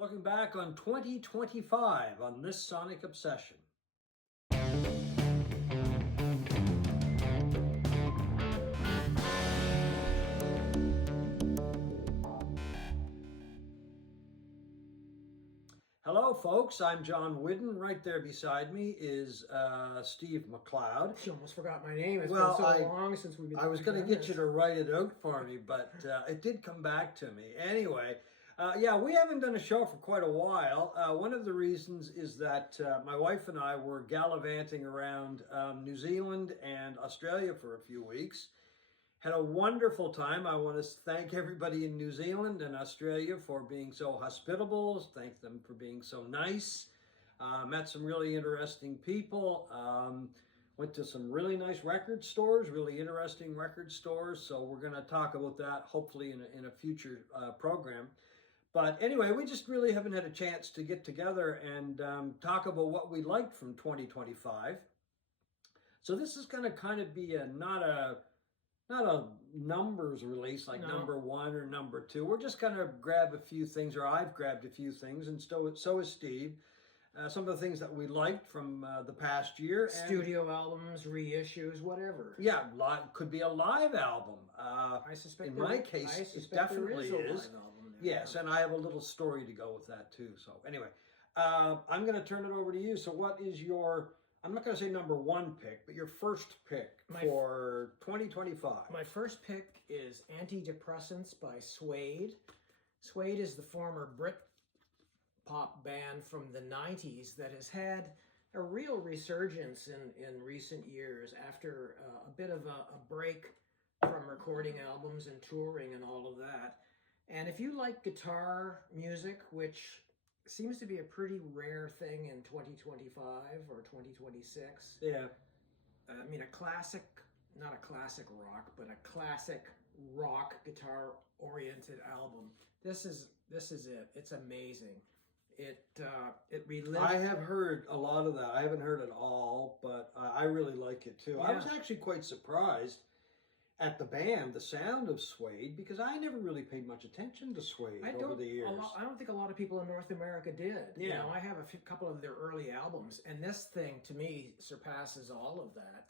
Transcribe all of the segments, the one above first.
Looking back on 2025 on this Sonic Obsession. Hello, folks. I'm John Whidden. Right there beside me is Steve McLeod. You almost forgot my name. It's been so long since we've been. I was going to get you to write it out for me, but it did come back to me. Anyway, yeah, we haven't done a show for quite a while. One of the reasons is that my wife and I were gallivanting around New Zealand and Australia for a few weeks. Had a wonderful time. I want to thank everybody in New Zealand and Australia for being so hospitable. Thank them for being so nice. Met some really interesting people. Went to some really nice record stores, really interesting record stores. So we're going to talk about that hopefully in a future program. But anyway, we just really haven't had a chance to get together and talk about what we liked from 2025. So this is going to kind of be not a numbers release like number one or number two. We're just going to grab a few things, or I've grabbed a few things, and so is Steve. Some of the things that we liked from the past year. Studio albums, reissues, whatever. Yeah, could be a live album. I suspect in my case, it definitely is. Yes, and I have a little story to go with that too. So anyway, I'm going to turn it over to you. So what is your... I'm not going to say number one pick, but your first pick for 2025. My first pick is Antidepressants by Suede. Suede is the former Brit pop band from the 90s that has had a real resurgence in recent years after a bit of a break from recording albums and touring and all of that. And if you like guitar music, which seems to be a pretty rare thing in 2025 or 2026. Yeah. I mean, not a classic rock, but a classic rock guitar-oriented album. This is it. It's amazing. It relives. I have heard a lot of that. I haven't heard it all, but I really like it too. Yeah. I was actually quite surprised at the band, the sound of Suede, because I never really paid much attention to Suede over the years. I don't think a lot of people in North America did. Yeah. You know, I have a couple of their early albums, and this thing, to me, surpasses all of that.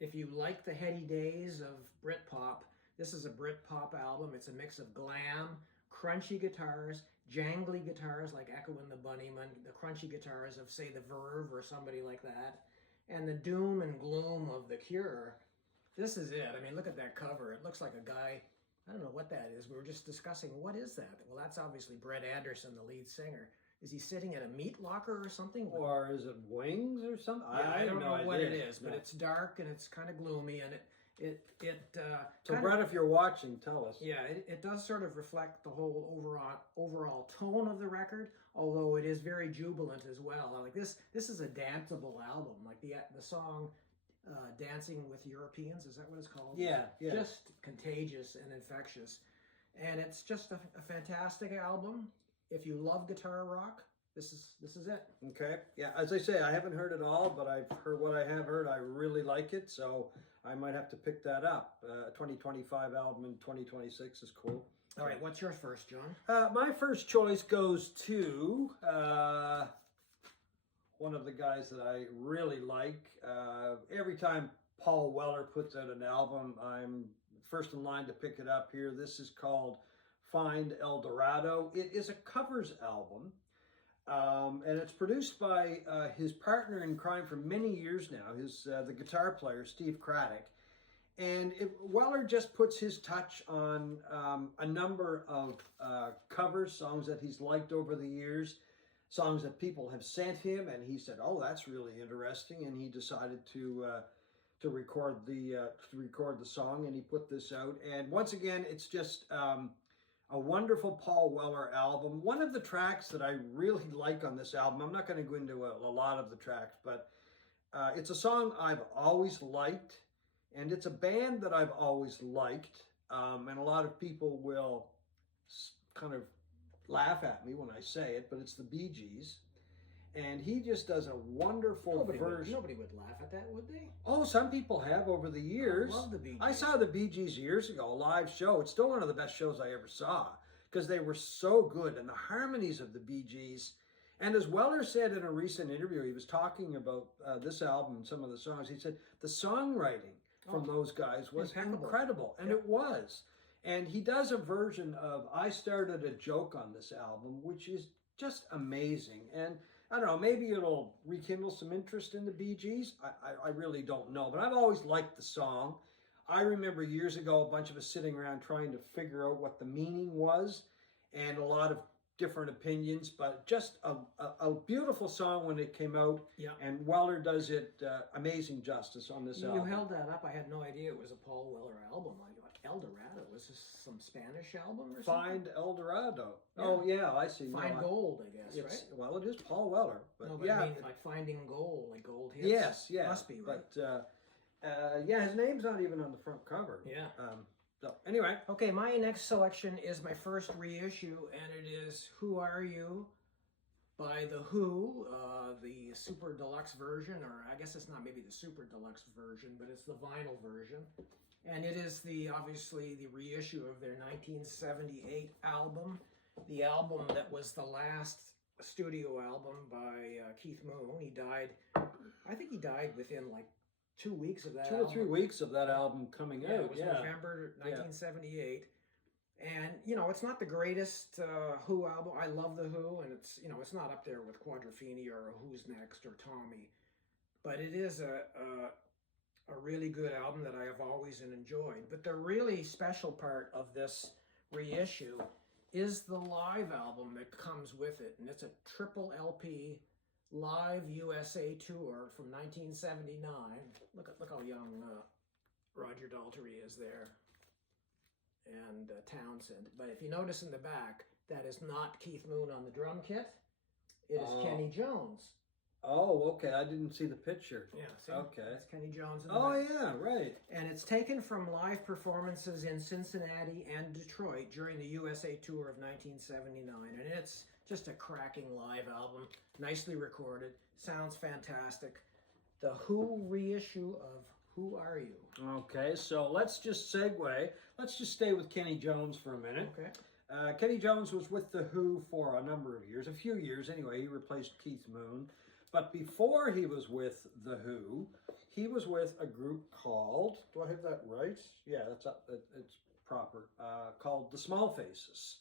If you like the heady days of Britpop, this is a Britpop album. It's a mix of glam, crunchy guitars, jangly guitars like Echo and the Bunnymen, the crunchy guitars of, say, The Verve or somebody like that, and the doom and gloom of The Cure. This is it. I mean, look at that cover. It looks like a guy, I don't know what that is. We were just discussing, what is that? Well, that's obviously Brett Anderson, the lead singer. Is he sitting at a meat locker or something? Or is it wings or something? Yeah, I don't know what it is, but it's dark and it's kind of gloomy, and so Brett, if you're watching, tell us. Yeah, it does sort of reflect the whole overall tone of the record, although it is very jubilant as well. Like this is a danceable album. Like the song Dancing with Europeans, is that what it's called? Yeah. Just contagious and infectious. And it's just a fantastic album. If you love guitar rock, this is it. Okay. Yeah, as I say, I haven't heard it all, but I've heard what I have heard. I really like it, so I might have to pick that up. 2025 album in 2026 is cool. All right, what's your first, John? My first choice goes to one of the guys that I really like. Every time Paul Weller puts out an album, I'm first in line to pick it up here. This is called Find El Dorado. It is a covers album. And it's produced by his partner in crime for many years now, the guitar player, Steve Craddock. And Weller just puts his touch on a number of covers, songs that he's liked over the years, songs that people have sent him, and he said, oh, that's really interesting, and he decided to record the song, and he put this out. And once again, it's just a wonderful Paul Weller album. One of the tracks that I really like on this album, I'm not going to go into a lot of the tracks, but it's a song I've always liked, and it's a band that I've always liked, and a lot of people will kind of laugh at me when I say it, but it's the Bee Gees. And he just does a wonderful version. Nobody would laugh at that, would they? Oh, some people have over the years. I love the Bee Gees. I saw the Bee Gees years ago, a live show. It's still one of the best shows I ever saw. because they were so good, and the harmonies of the Bee Gees. And as Weller said in a recent interview, he was talking about this album and some of the songs. He said the songwriting from those guys was incredible, and it was. And he does a version of I Started a Joke on this album, which is just amazing. And I don't know, maybe it'll rekindle some interest in the Bee Gees. I really don't know, but I've always liked the song. I remember years ago, a bunch of us sitting around trying to figure out what the meaning was, and a lot of different opinions, but just a beautiful song when it came out. Yeah. And Weller does it amazing justice on this album. You held that up. I had no idea it was a Paul Weller album. Like El Dorado. Was this some Spanish album or something? Find El Dorado. Yeah. Oh, yeah, I see. Find Gold, I guess, right? Well, it is Paul Weller. But no, but yeah. I mean, like Finding Gold, like Gold Hits. Yes, yeah. Must be, right? But, yeah, his name's not even on the front cover. Yeah. So, anyway. Okay, my next selection is my first reissue, and it is Who Are You by The Who, the Super Deluxe version, or I guess it's not maybe the Super Deluxe version, but it's the vinyl version. And it is obviously the reissue of their 1978 album, the album that was the last studio album by Keith Moon. He died, I think he died within like 2 weeks of that album. 2 or 3 weeks of that album coming out. It was November 1978. And, you know, it's not the greatest Who album. I love The Who, and it's, you know, it's not up there with Quadrophenia or Who's Next or Tommy. But it is a really good album that I have always enjoyed. But the really special part of this reissue is the live album that comes with it. And it's a triple LP live USA tour from 1979. Look how young Roger Daltrey is there. And Townsend. But if you notice in the back, that is not Keith Moon on the drum kit. It is Kenny Jones. Oh, okay. I didn't see the picture. Yeah, see? Okay. That's Kenny Jones in the Oh, back. yeah, right. And it's taken from live performances in Cincinnati and Detroit during the USA tour of 1979. And it's just a cracking live album, nicely recorded, sounds fantastic. The Who reissue of Who Are You? Okay, so let's just segue. Let's just stay with Kenny Jones for a minute. Okay. Kenny Jones was with The Who for a number of years, a few years anyway. He replaced Keith Moon. But before he was with The Who, he was with a group called, do I have that right? Yeah, it's proper, called The Small Faces,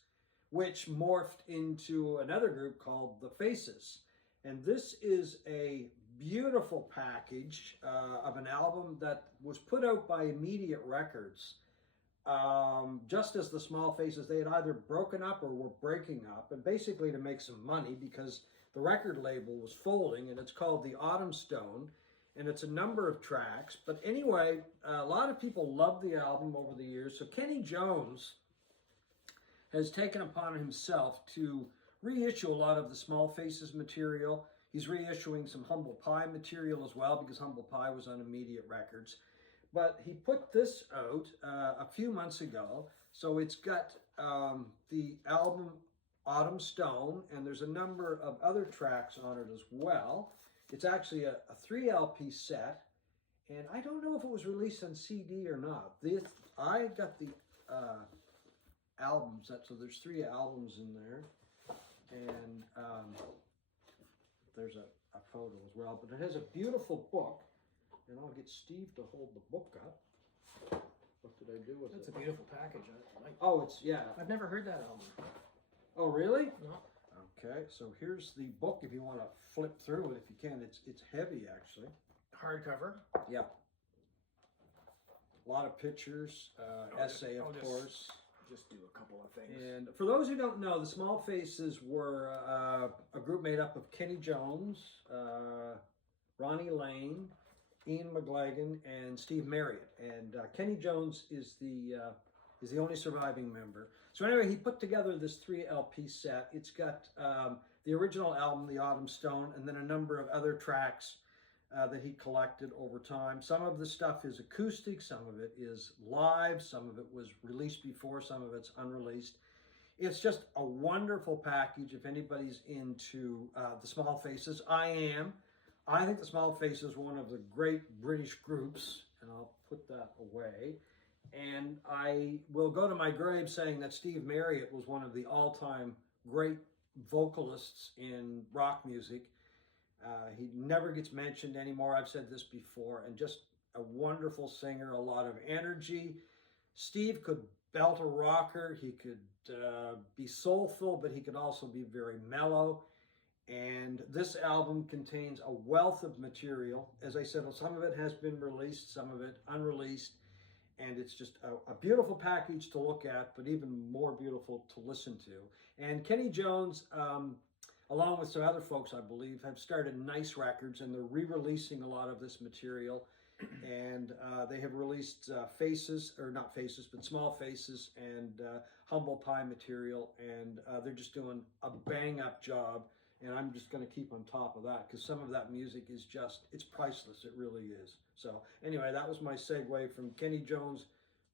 which morphed into another group called The Faces. And this is a beautiful package of an album that was put out by Immediate Records. Just as the Small Faces, they had either broken up or were breaking up, and basically to make some money because the record label was folding, and it's called The Autumn Stone, and it's a number of tracks. But anyway, a lot of people loved the album over the years, so Kenny Jones has taken upon himself to reissue a lot of the Small Faces material. He's reissuing some Humble Pie material as well, because Humble Pie was on Immediate Records. But he put this out a few months ago. So it's got the album Autumn Stone, and there's a number of other tracks on it as well. It's actually a 3 LP set, and I don't know if it was released on CD or not. I got the album set, so there's 3 albums in there, and there's a photo as well. But it has a beautiful book. And I'll get Steve to hold the book up. What did I do with it? That's a beautiful package. I like it. Oh, it's, yeah. I've never heard that album. Oh, really? No. Okay, so here's the book if you want to flip through it, if you can. It's heavy, actually. Hardcover. Yeah. A lot of pictures, essay, of course. Just do a couple of things. And for those who don't know, the Small Faces were a group made up of Kenny Jones, Ronnie Lane, Ian McGlagan, and Steve Marriott. And Kenny Jones is the only surviving member. So anyway, he put together this 3 LP set. It's got the original album, The Autumn Stone, and then a number of other tracks that he collected over time. Some of the stuff is acoustic, some of it is live, some of it was released before, some of it's unreleased. It's just a wonderful package if anybody's into the Small Faces. I am. I think the Small Faces is one of the great British groups, and I'll put that away. And I will go to my grave saying that Steve Marriott was one of the all-time great vocalists in rock music. He never gets mentioned anymore. I've said this before, and just a wonderful singer, a lot of energy. Steve could belt a rocker. He could be soulful, but he could also be very mellow. And this album contains a wealth of material. As I said, some of it has been released, some of it unreleased. And it's just a beautiful package to look at, but even more beautiful to listen to. And Kenny Jones, along with some other folks, I believe, have started Nice Records, and they're re-releasing a lot of this material. And they have released Faces, or not Faces, but Small Faces and Humble Pie material. And they're just doing a bang-up job. And I'm just going to keep on top of that, because some of that music is just, it's priceless. It really is. So anyway, that was my segue from Kenny Jones,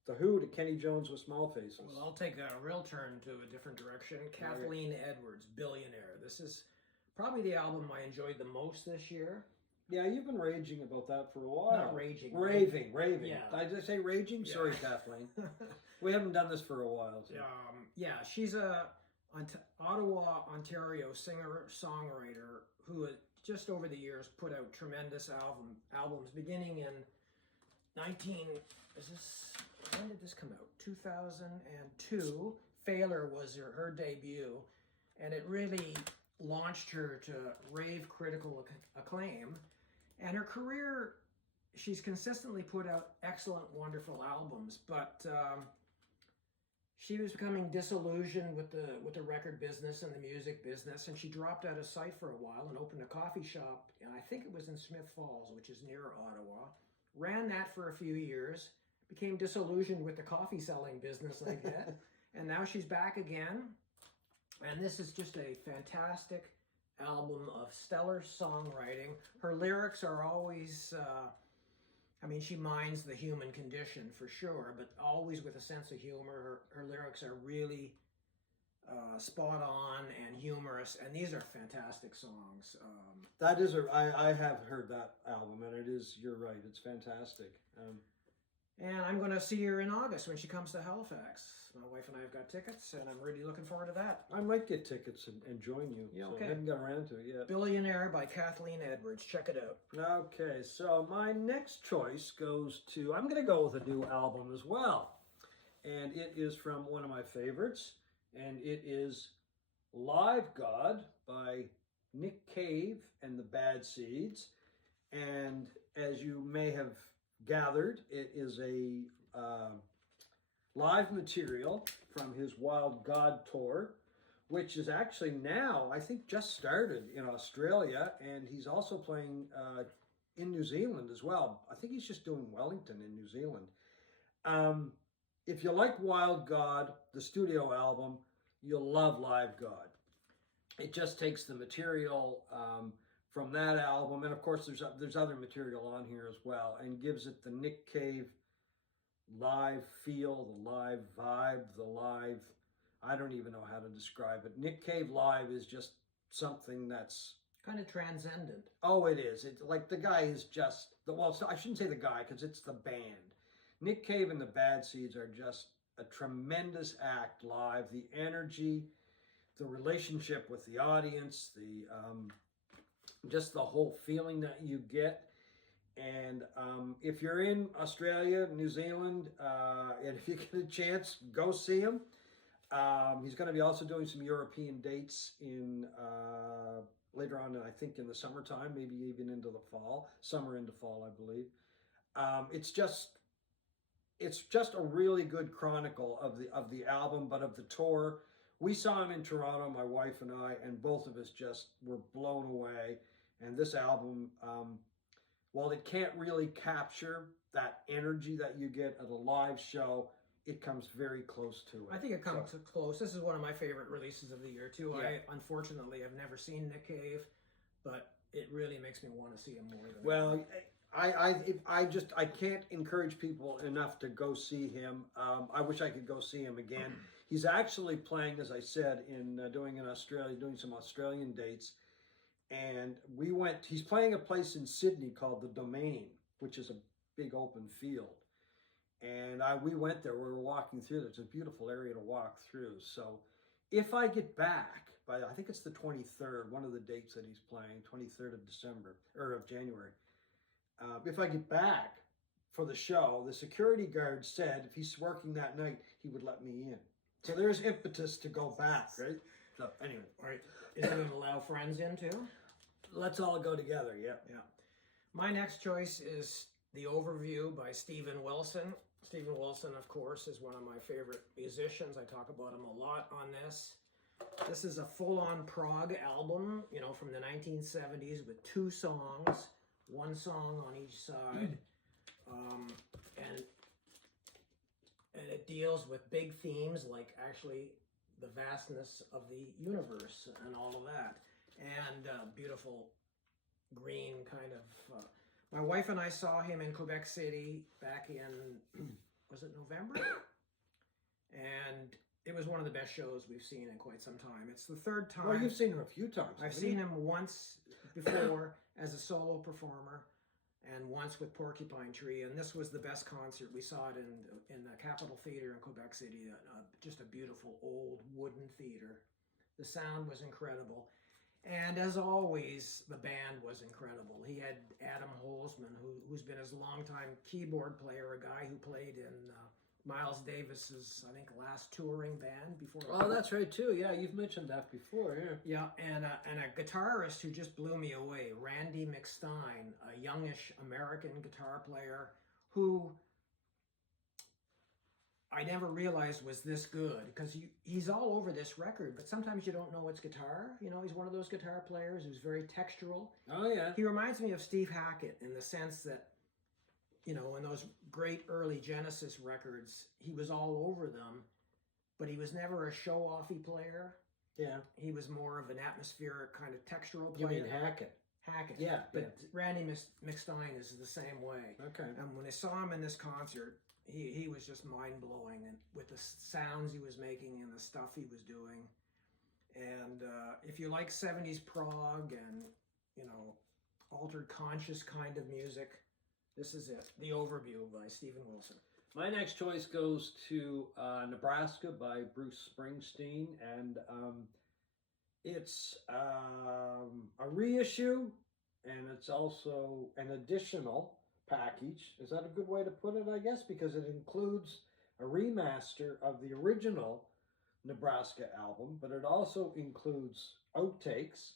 The Who, to Kenny Jones with Small Faces. Well, I'll take a real turn to a different direction. Kathleen Edwards, Billionaire. This is probably the album I enjoyed the most this year. Yeah, you've been raging about that for a while. Not raging. Raving. Yeah. Did I say raging? Yeah. Sorry, Kathleen. We haven't done this for a while. So. Yeah, she's a Ottawa, Ontario singer-songwriter who just over the years put out tremendous albums beginning in when did this come out? 2002. Failure was her debut, and it really launched her to rave critical acclaim. And her career, she's consistently put out excellent, wonderful albums, but she was becoming disillusioned with the record business and the music business, and she dropped out of sight for a while and opened a coffee shop, and I think it was in Smith Falls, which is near Ottawa. Ran that for a few years, became disillusioned with the coffee selling business, I get, and now she's back again. And this is just a fantastic album of stellar songwriting. Her lyrics are always, she minds the human condition for sure, but always with a sense of humor. Her lyrics are really spot on and humorous, and these are fantastic songs. That is, I have heard that album, and it is, you're right, it's fantastic. And I'm going to see her in August when she comes to Halifax. My wife and I have got tickets, and I'm really looking forward to that. I might get tickets and join you. Yeah, so okay. I haven't got around to it yet. Billionaire by Kathleen Edwards. Check it out. Okay, so my next choice goes to, I'm going to go with a new album as well. And it is from one of my favorites, and it is Live God by Nick Cave and the Bad Seeds. And as you may have gathered, it is a live material from his Wild God tour, which is actually now, I think, just started in Australia, and he's also playing in New Zealand as well. I think he's just doing Wellington in New Zealand. If you like Wild God, the studio album, you'll love Live God. It just takes the material from that album, and of course there's other material on here as well, and gives it the Nick Cave live feel, the live vibe, the live, I don't even know how to describe it. Nick Cave live is just something that's kind of transcendent. Oh, it is. It's like the guy is just, I shouldn't say the guy, because it's the band. Nick Cave and the Bad Seeds are just a tremendous act live. The energy, the relationship with the audience, the just the whole feeling that you get. And if you're in Australia, New Zealand, and if you get a chance, go see him. He's going to be also doing some European dates in later on, I think in the summertime, maybe even into the fall, summer into fall, I believe. It's just a really good chronicle of the album, but of the tour. We saw him in Toronto, my wife and I, and both of us just were blown away. And this album, while it can't really capture that energy that you get at a live show, it comes very close to it. I think it comes close. This is one of my favorite releases of the year too. Yeah. I unfortunately have never seen Nick Cave, but it really makes me want to see him more than well. I can't encourage people enough to go see him. I wish I could go see him again. He's actually playing, as I said, doing some Australian dates. And he's playing a place in Sydney called The Domain, which is a big open field. And we went there. We were walking through. There's a beautiful area to walk through. So if I get back by, I think it's the 23rd, one of the dates that he's playing, 23rd of December or of January. If I get back for the show, the security guard said if he's working that night, he would let me in. So there's impetus to go back, right? So anyway, All right. Is it going to allow friends in too? let's all go together. Yeah. Yeah. My next choice is The Overview by Steven Wilson. Steven Wilson, of course, is one of my favorite musicians. I talk about him a lot on this. This is a full-on prog album, you know, from the 1970s with 2 songs, 1 song on each side. And it deals with big themes like actually the vastness of the universe and all of that. And beautiful green kind of... my wife and I saw him in Quebec City back in, was it November? And it was one of the best shows we've seen in quite some time. It's the 3rd time. Well, you've seen him a few times. I've seen him once before as a solo performer and once with Porcupine Tree. And this was the best concert. We saw it in the Capitol Theatre in Quebec City, just a beautiful old wooden theater. The sound was incredible. And as always, the band was incredible. He had Adam Holzman, who's been his longtime keyboard player, a guy who played in Miles Davis's, I think, last touring band before. Oh, that's right too. Yeah, you've mentioned that before. Yeah. Yeah, and a guitarist who just blew me away, Randy McStein, a youngish American guitar player who I never realized was this good, because he's all over this record, but sometimes you don't know it's guitar. You know, he's one of those guitar players who's very textural. Oh, yeah. He reminds me of Steve Hackett in the sense that, you know, in those great early Genesis records, he was all over them, but he was never a show-offy player. Yeah. He was more of an atmospheric kind of textural You player. mean Hackett? Hackett. Yeah. But Randy McStein is the same way. Okay. And when I saw him in this concert, he was just mind-blowing, and with the sounds he was making and the stuff he was doing. And if you like 70s prog and, you know, altered conscious kind of music, this is it. The Overview by Steven Wilson. My next choice goes to Nebraska by Bruce Springsteen, and it's a reissue, and it's also an additional package. Is that a good way to put it, I guess? Because it includes a remaster of the original Nebraska album, but it also includes outtakes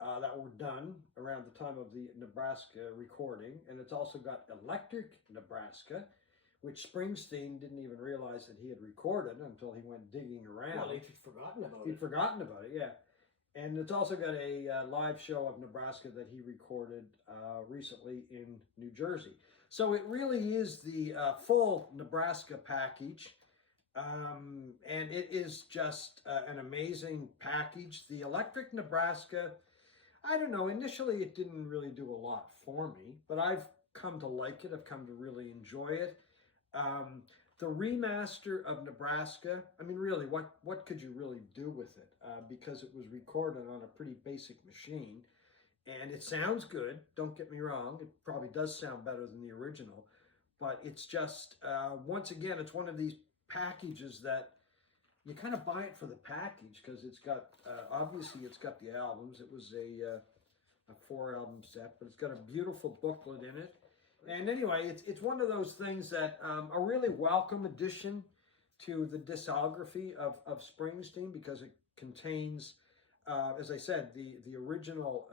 that were done around the time of the Nebraska recording, and it's also got Electric Nebraska, which Springsteen didn't even realize that he had recorded until he went digging around. Well, he'd forgotten about it. He'd forgotten about it, yeah. And it's also got a live show of Nebraska that he recorded recently in New Jersey. So it really is the full Nebraska package. And it is just an amazing package. The Electric Nebraska, I don't know, initially it didn't really do a lot for me, but I've come to like it. I've come to really enjoy it. The remaster of Nebraska, I mean, really, what could you really do with it? Because it was recorded on a pretty basic machine, and it sounds good, don't get me wrong. It probably does sound better than the original, but it's just, once again, it's one of these packages that you kind of buy it for the package, because it's got, obviously it's got the albums. It was a 4-album set, but it's got a beautiful booklet in it. And anyway, it's one of those things that a really welcome addition to the discography of Springsteen, because it contains, as I said, the original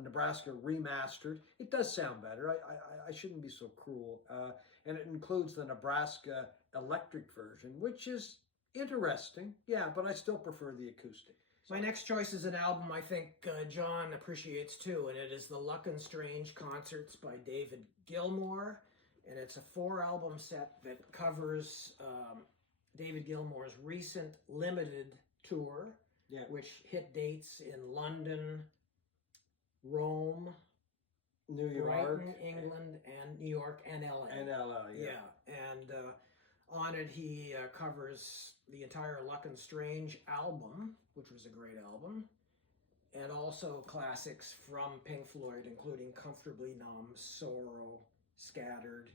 Nebraska remastered. It does sound better. I shouldn't be so cruel. And it includes the Nebraska electric version, which is interesting. Yeah, but I still prefer the acoustic. My next choice is an album I think John appreciates too, and it is the Luck and Strange Concerts by David Gilmour. And it's a 4-album set that covers David Gilmour's recent limited tour, which hit dates in London, Rome, New York, Brighton, England, and New York, and LA. And LA, yeah. And on it, he covers the entire Luck and Strange album, which was a great album, and also classics from Pink Floyd, including Comfortably Numb, Sorrow, Scattered,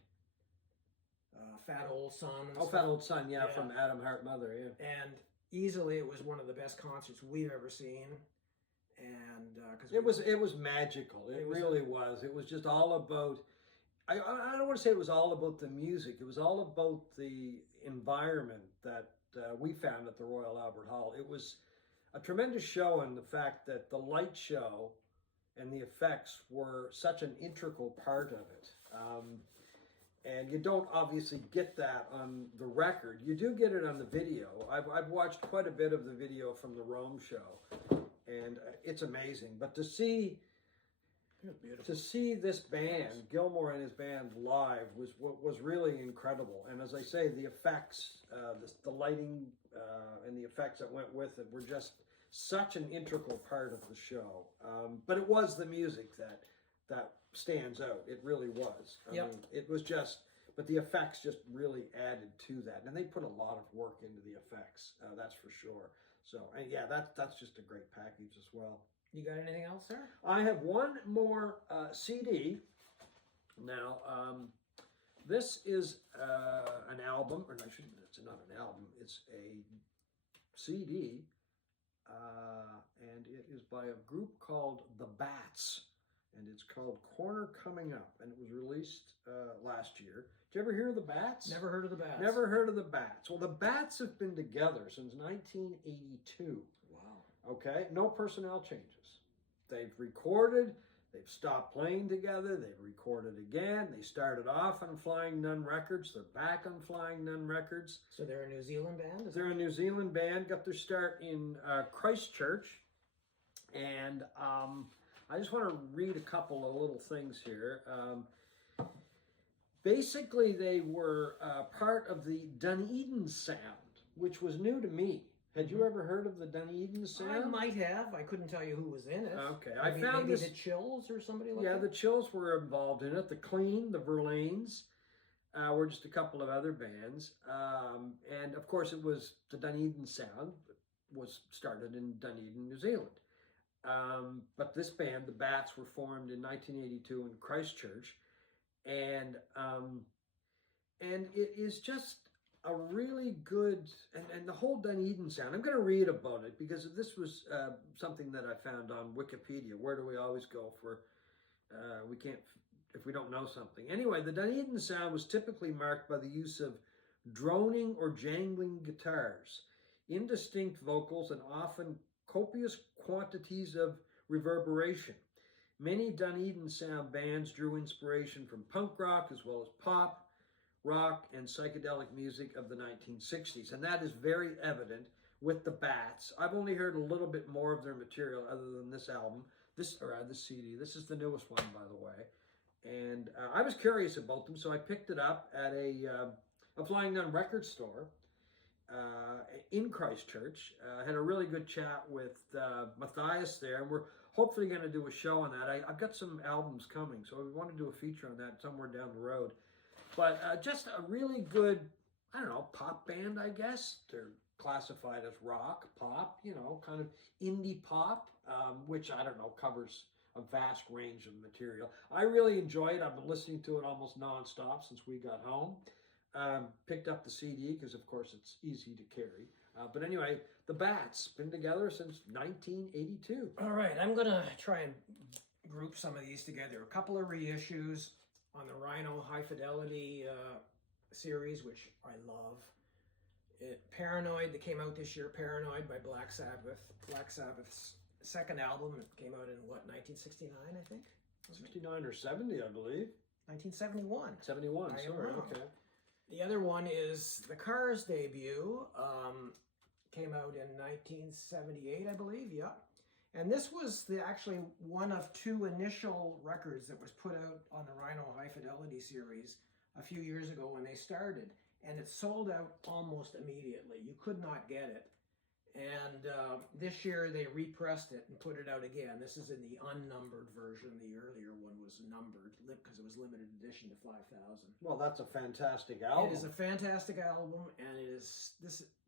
Fat Old Son. And Oh, stuff. Fat Old Son, yeah, Yeah. from Adam Hart Mother, yeah. And easily it was one of the best concerts we've ever seen. And because It was magical. It really was. It was just all about. I don't want to say it was all about the music. It was all about the environment that we found at the Royal Albert Hall. It was a tremendous show in the fact that the light show and the effects were such an integral part of it. And you don't obviously get that on the record. You do get it on the video. I've watched quite a bit of the video from the Rome show, and it's amazing. But to see this band, Gilmore and his band live, was really incredible. And as I say, the effects, the lighting, and the effects that went with it were just such an integral part of the show. But it was the music that stands out. It really was. I mean, it was just, but the effects just really added to that. And they put a lot of work into the effects, that's for sure. So, and yeah, that's just a great package as well. You got anything else, sir? I have one more CD. Now, this is an album, or I shouldn't, it's not an album, it's a CD, and it is by a group called The Bats, and it's called Corner Coming Up, and it was released last year. Did you ever hear of The Bats? Never heard of The Bats. Never heard of The Bats. Well, The Bats have been together since 1982. Wow. Okay, no personnel changes. They've recorded, they've stopped playing together, they've recorded again. They started off on Flying Nun Records, they're back on Flying Nun Records. So they're a New Zealand band? They're a New Zealand band, got their start in Christchurch. And I just want to read a couple of little things here. Basically, they were part of the Dunedin Sound, which was new to me. Had you ever heard of the Dunedin Sound? I might have. I couldn't tell you who was in it. Okay, Maybe the Chills or somebody like that? Yeah, the Chills were involved in it. The Clean, the Verlaines were just a couple of other bands. And of course, it was the Dunedin Sound was started in Dunedin, New Zealand. But this band, the Bats, were formed in 1982 in Christchurch. And it is just a really good, and the whole Dunedin Sound, I'm going to read about it because this was something that I found on Wikipedia. Where do we always go for, we can't, if we don't know something. Anyway, the Dunedin Sound was typically marked by the use of droning or jangling guitars, indistinct vocals, and often copious quantities of reverberation. Many Dunedin Sound bands drew inspiration from punk rock as well as pop, rock, and psychedelic music of the 1960s, and that is very evident with the Bats. I've only heard a little bit more of their material other than this album, this CD. This is the newest one, by the way, and I was curious about them, so I picked it up at a Flying Nun record store in Christchurch. Had a really good chat with Matthias there, and we're hopefully going to do a show on that. I've got some albums coming, so we want to do a feature on that somewhere down the road. But just a really good, I don't know, pop band, I guess. They're classified as rock, pop, you know, kind of indie pop, which, I don't know, covers a vast range of material. I really enjoy it. I've been listening to it almost nonstop since we got home. Picked up the CD because, of course, it's easy to carry. But anyway, the Bats, been together since 1982. All right, I'm going to try and group some of these together. A couple of reissues on the Rhino High Fidelity series, which I love. Paranoid, that came out this year, Paranoid by Black Sabbath. Black Sabbath's second album, it came out in, what, 1969, I think? 69 or 70, I believe. 1971. 71, sorry, okay. The other one is the Cars debut, came out in 1978, I believe, yeah. And this was actually one of two initial records that was put out on the Rhino High Fidelity series a few years ago when they started. And it sold out almost immediately. You could not get it. And this year they repressed it and put it out again. This is in the unnumbered version. The earlier one was numbered because it was limited edition to 5,000. Well, that's a fantastic album. It is a fantastic album, and it is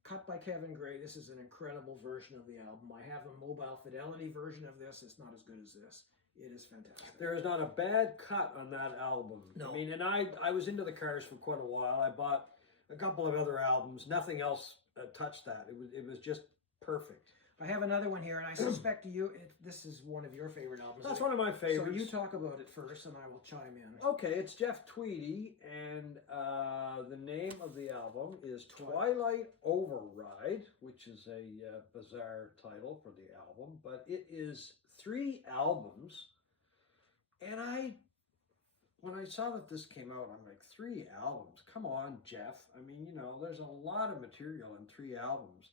cut by Kevin Gray. This is an incredible version of the album. I have a Mobile Fidelity version of this. It's not as good as this. It is fantastic. There is not a bad cut on that album. No. I mean, and I was into the Cars for quite a while. I bought a couple of other albums. Nothing else touched that. It was just perfect. I have another one here, and I suspect this is one of your favorite albums. That's one of my favorites. So you talk about it first, and I will chime in. Okay, it's Jeff Tweedy, and the name of the album is Twilight Override, which is a bizarre title for the album, but it is 3 albums, and when I saw that this came out, I'm like, 3 albums? Come on, Jeff. I mean, you know, there's a lot of material in 3 albums.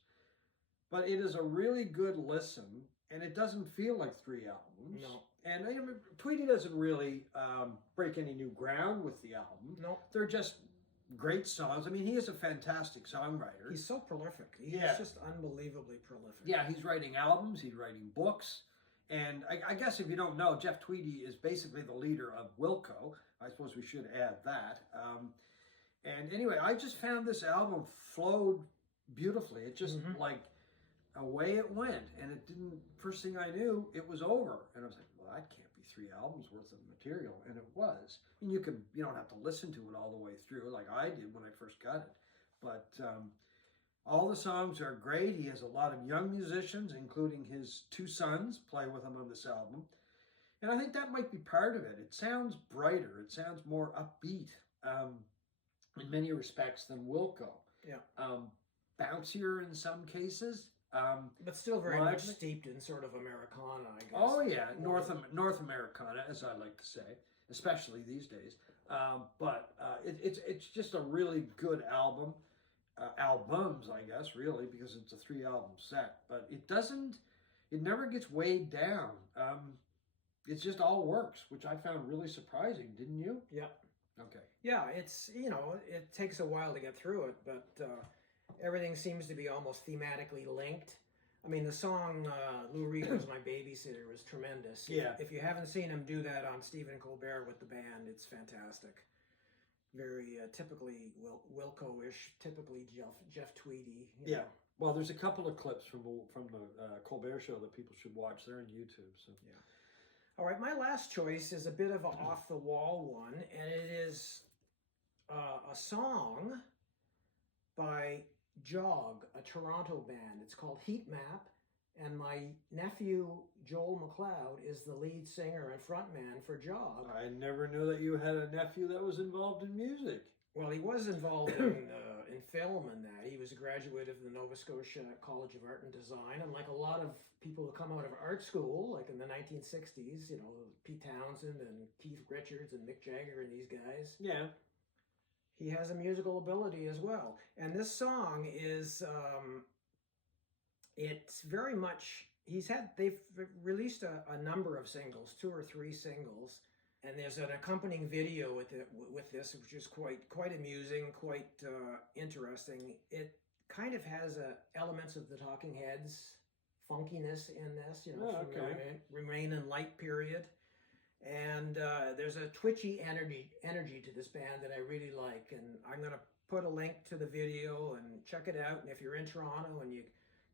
But it is a really good listen, and it doesn't feel like 3 albums. No. And Tweedy doesn't really break any new ground with the album. No. They're just great songs. I mean, he is a fantastic songwriter. He's so prolific. He's just unbelievably prolific. Yeah, he's writing albums, he's writing books. And I guess if you don't know, Jeff Tweedy is basically the leader of Wilco. I suppose we should add that. And anyway, I just found this album flowed beautifully. It just like away it went, and it didn't. First thing I knew, it was over, and I was like, "Well, that can't be 3 albums worth of material," and it was. And you don't have to listen to it all the way through like I did when I first got it, but all the songs are great. He has a lot of young musicians, including his 2 sons, play with him on this album, and I think that might be part of it. It sounds brighter. It sounds more upbeat in many respects than Wilco. Yeah. Bouncier in some cases. But still very much steeped in sort of Americana, I guess. Oh yeah, North Americana, as I like to say, especially these days. But it's just a really good album, albums, I guess, really, because it's a 3-album set. But it never gets weighed down. It just all works, which I found really surprising, didn't you? Yeah. Okay. Yeah, it's it takes a while to get through it, but. Everything seems to be almost thematically linked. I mean, the song Lou Reed Was My Babysitter was tremendous. Yeah. If you haven't seen him do that on Stephen Colbert with the band, it's fantastic. Very typically Wilco-ish, typically Jeff Tweedy. Yeah. Well, there's a couple of clips from the Colbert Show that people should watch. They're on YouTube. So yeah. All right, my last choice is a bit of an off-the-wall one, and it is a song by Jog, a Toronto band. It's called Heat Map, and my nephew Joel McLeod is the lead singer and frontman for Jog. I never knew that you had a nephew that was involved in music. Well, he was involved in film and that. He was a graduate of the Nova Scotia College of Art and Design, and like a lot of people who come out of art school, like in the 1960s, Pete Townsend and Keith Richards and Mick Jagger and these guys. Yeah. He has a musical ability as well. And this song is, it's very much, they've released a number of singles, 2 or 3 singles, and there's an accompanying video with this, which is quite amusing, quite interesting. It kind of has elements of the Talking Heads funkiness in this, from the Remain in Light period. And there's a twitchy energy to this band that I really like, and I'm going to put a link to the video and check it out. And if you're in Toronto and you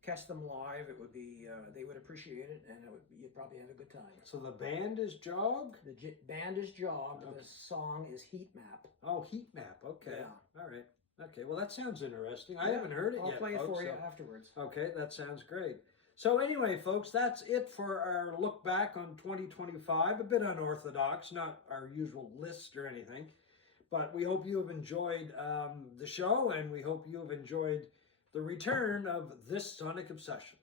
catch them live, it would be they would appreciate it, and you'd probably have a good time. So the band is Jog? The band is Jog. Okay. The song is Heat Map. Oh, Heat Map. Okay. Yeah. All right. Okay. Well, that sounds interesting. I haven't heard it yet. I'll play it for you afterwards. Okay, that sounds great. So anyway, folks, that's it for our look back on 2025. A bit unorthodox, not our usual list or anything. But we hope you have enjoyed the show, and we hope you have enjoyed the return of This Sonic Obsession.